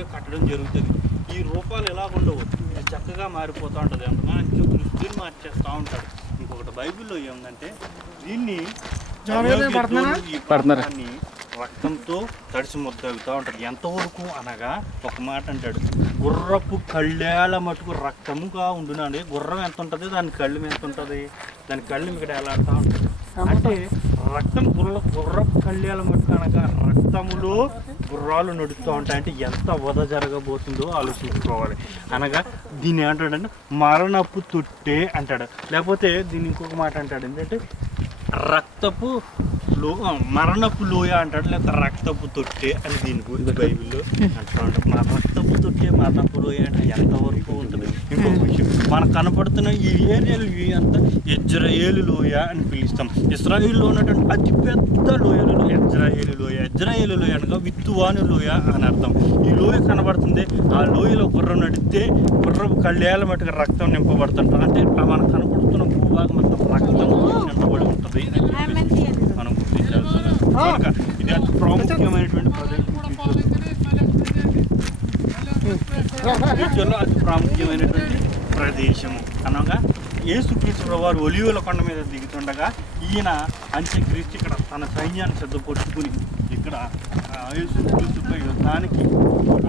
ఊరే కట్టడం జరుగుతుంది. ఈ రూపాలు ఎలా ఉండవు, చక్కగా మారిపోతూ ఉంటుంది. అంతమంది దృష్టిని మార్చేస్తూ ఉంటాడు. ఇంకొకటి బైబిల్లో ఏముందంటే దీన్ని రక్తంతో తడిసి ముద్దవుతూ ఉంటాడు. ఎంతవరకు అనగా ఒక మాట అంటాడు, గుర్రపు కళ్ళేల మటుకు రక్తముగా ఉండునండి. గుర్రం ఎంత ఉంటుంది, దాని కళ్ళు ఎంత ఉంటుంది, దాని కళ్ళు ఇక్కడ ఎలాడుతూ ఉంటుంది. అంటే రక్తం గుర్రపు కళ్ళేల మటుకు అనగా రక్తములో గుర్రాలు నడుస్తూ ఉంటాయి. అంటే ఎంత వధ జరగబోతుందో ఆలోచించుకోవాలి. అనగా దీన్ని ఏమంటాడంటే మరణపు తొట్టె అంటాడు. లేకపోతే దీన్ని ఇంకొక మాట అంటాడు ఏంటంటే మరణపు లోయ అంటాడు, లేకపోతే రక్తపు తొట్టె అని దీని గురించి బైబిల్లో అంటూ ఉంటాడు. మన రక్తపు తొట్టె మరణపు లోయ అంటే ఎంతవరకు ఉంటుంది. ఇంకొక విషయం, మనకు కనపడుతున్న ఈ ఏరియాలు ఇవి అంతా ఇజ్రాయేలు లోయ అని పిలుస్తాం. ఇజ్రాయేల్లో ఉన్నటువంటి అతిపెద్ద లోయలు ఇజ్రాయేలు లోయ అనగా విత్తువాని లోయ అని అర్థం. ఈ లోయ కనబడుతుంది, ఆ లోయలో గుర్రం నడిస్తే గుర్రపు కళ్ళేల మట్టుగా రక్తం నింపబడుతుంటారు. అంటే మనకు కనపడుతున్న భూభాగం అంతా రక్తం నింపబడి ఉంటుంది మనం గుర్తించాల్సింది. కనుక ఇది అతి ప్రాముఖ్యమైనటువంటి ఫ్యూచర్లో అతి ప్రాముఖ్యమైనటువంటి ప్రదేశము అనగా యేసుక్రీస్తు ప్రభువారు ఒలీవల కొండ మీద దిగుతుండగా ఈయన అంత్యక్రీస్తు ఇక్కడ తన సైన్యాన్ని సిద్ధపరుచుకుని ఇక్కడ యేసుక్రీస్తుపై యుద్ధానికి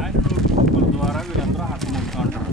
ఆయన ద్వారా వీళ్ళందరూ హతమవుతూ ఉంటారు.